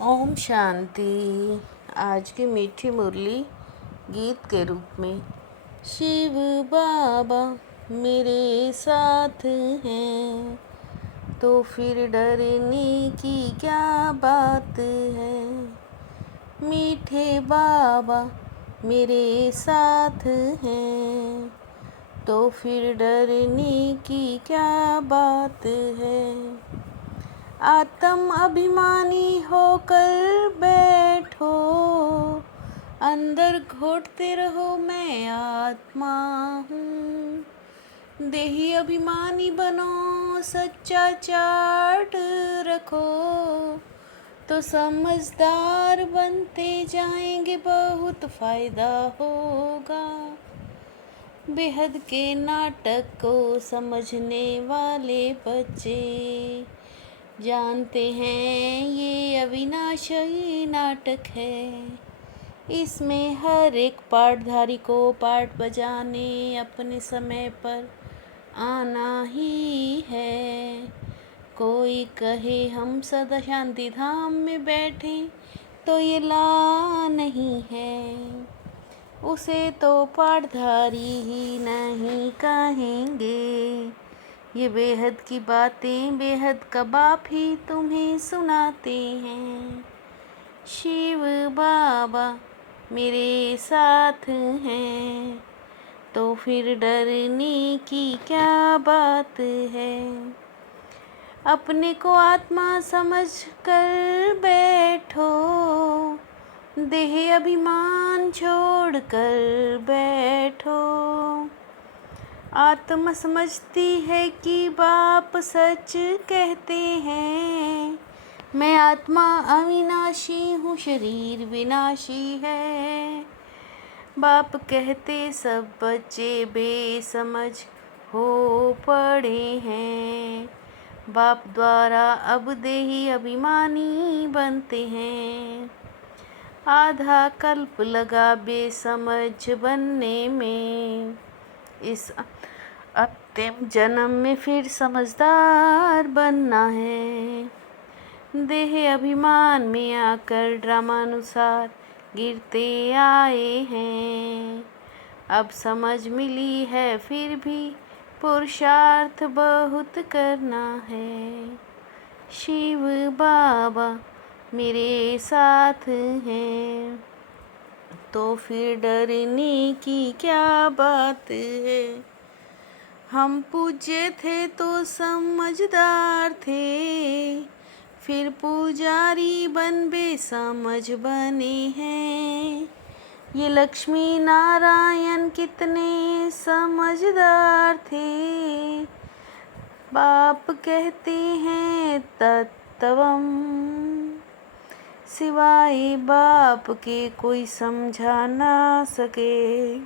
ओम शांति। आज की मीठी मुरली गीत के रूप में। शिव बाबा मेरे साथ हैं तो फिर डरने की क्या बात है। मीठे बाबा मेरे साथ हैं तो फिर डरने की क्या बात है। आत्म अभिमानी होकर बैठो, अंदर घोटते रहो मैं आत्मा हूँ। देही अभिमानी बनो, सच्चा चार्ट रखो तो समझदार बनते जाएंगे, बहुत फायदा होगा। बेहद के नाटक को समझने वाले बच्चे जानते हैं ये अविनाशी नाटक है। इसमें हर एक पाठधारी को पाठ बजाने अपने समय पर आना ही है। कोई कहे हम सदा शांति धाम में बैठे तो ये ला नहीं है, उसे तो पाठधारी ही नहीं कहेंगे। ये बेहद की बातें बेहद का बाप ही तुम्हें सुनाते हैं। शिव बाबा मेरे साथ हैं तो फिर डरने की क्या बात है। अपने को आत्मा समझ कर बैठो, देह अभिमान छोड़ कर बैठो। आत्मा समझती है कि बाप सच कहते हैं, मैं आत्मा अविनाशी हूँ, शरीर विनाशी है। बाप कहते सब बच्चे बेसमझ हो पड़े हैं, बाप द्वारा अब देही अभिमानी बनते हैं। आधा कल्प लगा बेसमझ बनने में, इस अंतिम जन्म में फिर समझदार बनना है। देह अभिमान में आकर ड्रामानुसार गिरते आए हैं, अब समझ मिली है फिर भी पुरुषार्थ बहुत करना है। शिव बाबा मेरे साथ हैं तो फिर डरने की क्या बात है। हम पूज्य थे तो समझदार थे, फिर पुजारी बन बेसमझ बने हैं। ये लक्ष्मी नारायण कितने समझदार थे, बाप कहते हैं तत्वम, सिवाय बाप के कोई समझा ना सके।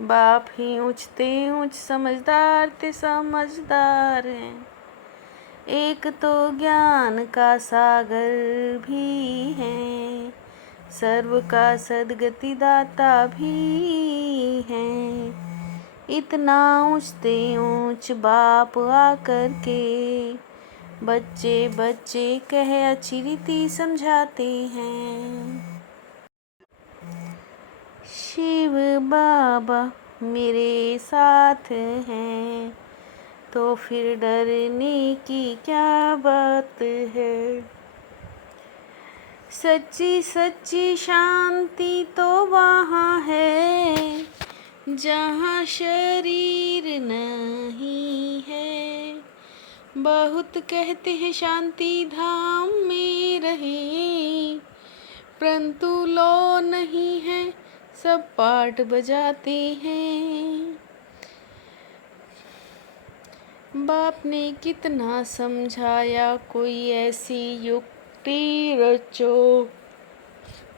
बाप ही ऊंचते ऊंच समझदार थे समझदार हैं। एक तो ज्ञान का सागर भी है, सर्व का सदगति दाता भी है। इतना ऊंचते ऊंच बाप आकर के बच्चे बच्चे कह अच्छी रीति समझाते हैं। शिव बाबा मेरे साथ हैं तो फिर डरने की क्या बात है। सच्ची सच्ची शांति तो वहाँ है जहाँ शरीर नहीं है। बहुत कहते हैं शांति धाम में रहे, परंतु लो नहीं है, सब पाठ बजाते हैं। बाप ने कितना समझाया, कोई ऐसी युक्ति रचो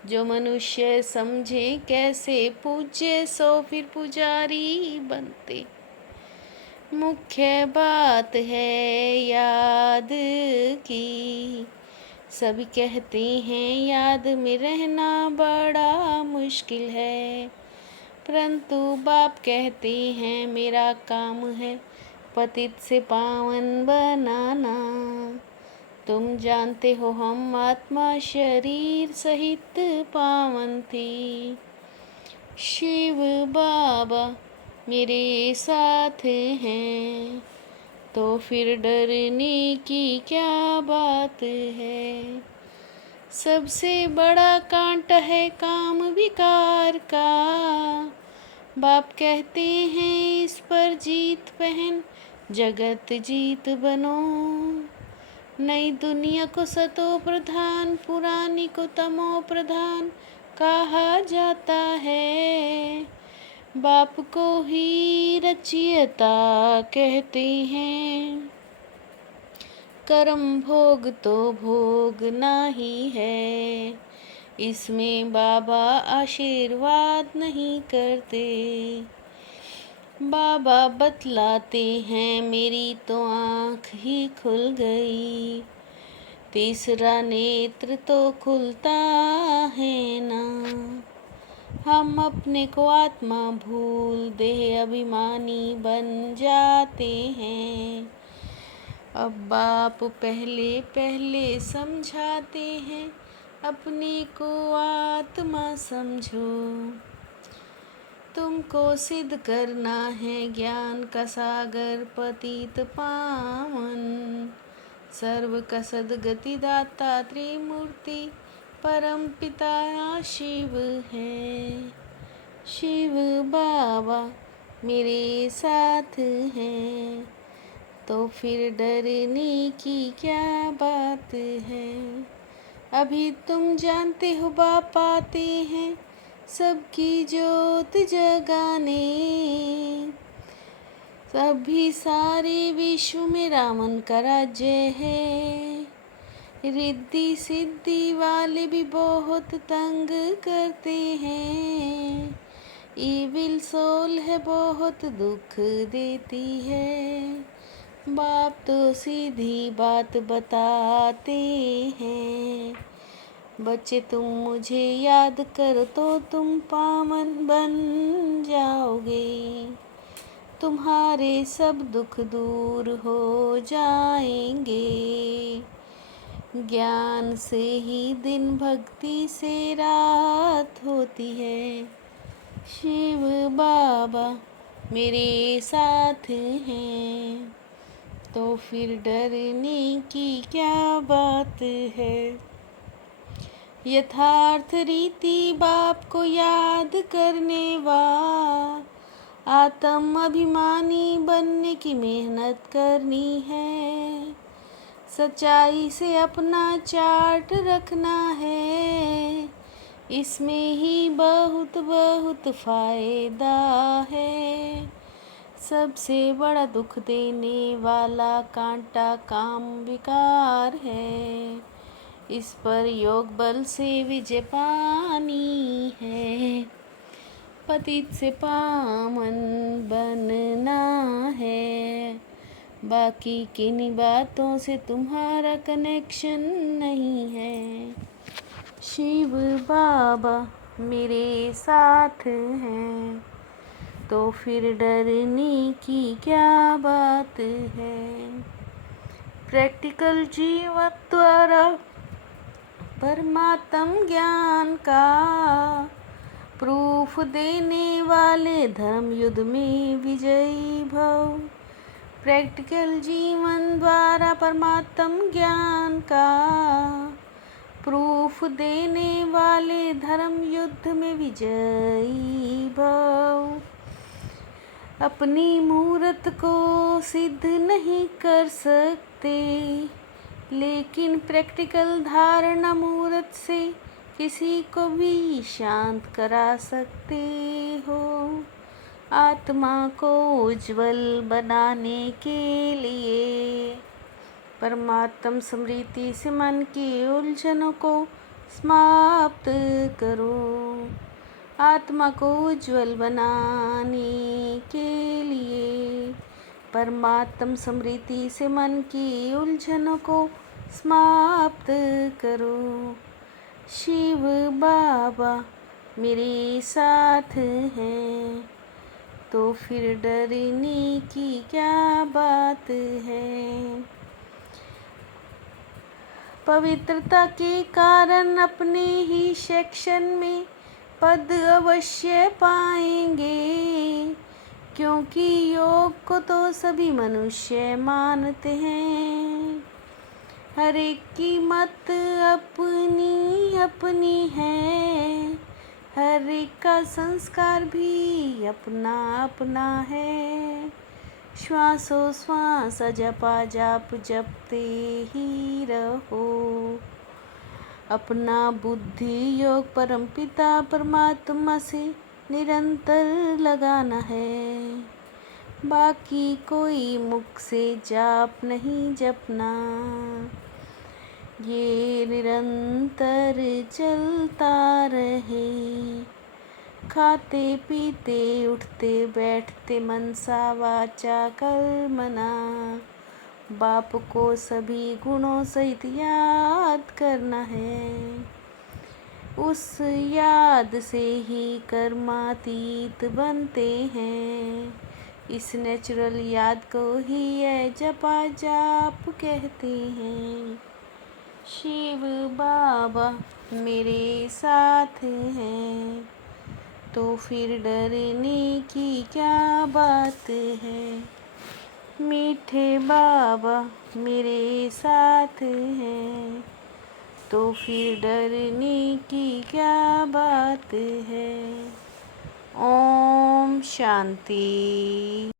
जो मनुष्य समझे कैसे पूज्य, सो फिर पुजारी बनते। मुख्य बात है याद की, सभी कहते हैं याद में रहना बड़ा मुश्किल है, परंतु बाप कहते हैं मेरा काम है पतित से पावन बनाना। तुम जानते हो हम आत्मा शरीर सहित पावन थी। शिव बाबा मेरे साथ हैं, तो फिर डरने की क्या बात है। सबसे बड़ा कांटा है काम विकार का, बाप कहते हैं इस पर जीत पहन जगत जीत बनो। नई दुनिया को सतो प्रधान, पुरानी को तमो प्रधान कहा जाता है। बाप को ही रचयिता कहते हैं, कर्म भोग तो भोगना ही है। इसमें बाबा आशीर्वाद नहीं करते। बाबा बतलाते हैं मेरी तो आँख ही खुल गई, तीसरा नेत्र तो खुलता है ना। हम अपने को आत्मा भूल देह अभिमानी बन जाते हैं। अब बाप पहले पहले समझाते हैं, अपने को आत्मा समझो। तुमको सिद्ध करना है ज्ञान का सागर पतित पावन। सर्व का सद्गति दाता त्रिमूर्ति परम पिता शिव है। शिव बाबा मेरे साथ हैं, तो फिर डरने की क्या बात है। अभी तुम जानते हो बाप आते हैं सबकी ज्योत जगाने। सभी सारे विश्व में रावण का राज्य है। रिद्धि सिद्धि वाले भी बहुत तंग करते हैं। ईविल सोल है बहुत दुख देती है। बाप तो सीधी बात बताते हैं, बच्चे तुम मुझे याद करो तो तुम पावन बन जाओगे। तुम्हारे सब दुख दूर हो जाएंगे। ज्ञान से ही दिन, भक्ति से रात होती है। शिव बाबा मेरे साथ हैं, तो फिर डरने की क्या बात है। यथार्थ रीति बाप को याद करने वाला आत्म अभिमानी बनने की मेहनत करनी है। सच्चाई से अपना चार्ट रखना है, इसमें ही बहुत बहुत फायदा है। सबसे बड़ा दुख देने वाला कांटा काम विकार है। इस पर योग बल से विजय पानी है। पतित से पावन बनना है। बाकी किन्हीं बातों से तुम्हारा कनेक्शन नहीं है। शिव बाबा मेरे साथ हैं, तो फिर डरने की क्या बात है। प्रैक्टिकल जीवन द्वारा परमात्म ज्ञान का प्रूफ देने वाले धर्म युद्ध में विजयी भव। प्रैक्टिकल जीवन द्वारा परमात्म ज्ञान का प्रूफ देने वाले धर्म युद्ध में विजयी भव। अपनी मूर्त को सिद्ध नहीं कर सकते, लेकिन प्रैक्टिकल धारणा मूर्त से किसी को भी शांत करा सकते हो। आत्मा को उज्जवल बनाने के लिए परमात्म स्मृति से मन की उलझनों को समाप्त करो। आत्मा को उज्जवल बनाने के लिए परमात्म स्मृति से मन की उलझनों को समाप्त करो। शिव बाबा मेरे साथ हैं, तो फिर डरने की क्या बात है। पवित्रता के कारण अपने ही सेक्शन में पद अवश्य पाएंगे, क्योंकि योग को तो सभी मनुष्य मानते हैं। हर एक की मत अपनी अपनी है, हर एक का संस्कार भी अपना अपना है। श्वासोश्वास जपा जाप जपते ही रहो, अपना बुद्धि योग परमपिता परमात्मा से निरंतर लगाना है। बाकी कोई मुख से जाप नहीं जपना, ये निरंतर चलता रहे। खाते पीते उठते बैठते मनसा वाचा कर्मणा, बाप को सभी गुणों सहित याद करना है। उस याद से ही कर्मातीत बनते हैं। इस नेचुरल याद को ही है जपा जाप कहते हैं। शिव बाबा मेरे साथ हैं, तो फिर डरने की क्या बात है। मीठे बाबा मेरे साथ हैं, तो फिर डरने की क्या बात है। ओम शांति।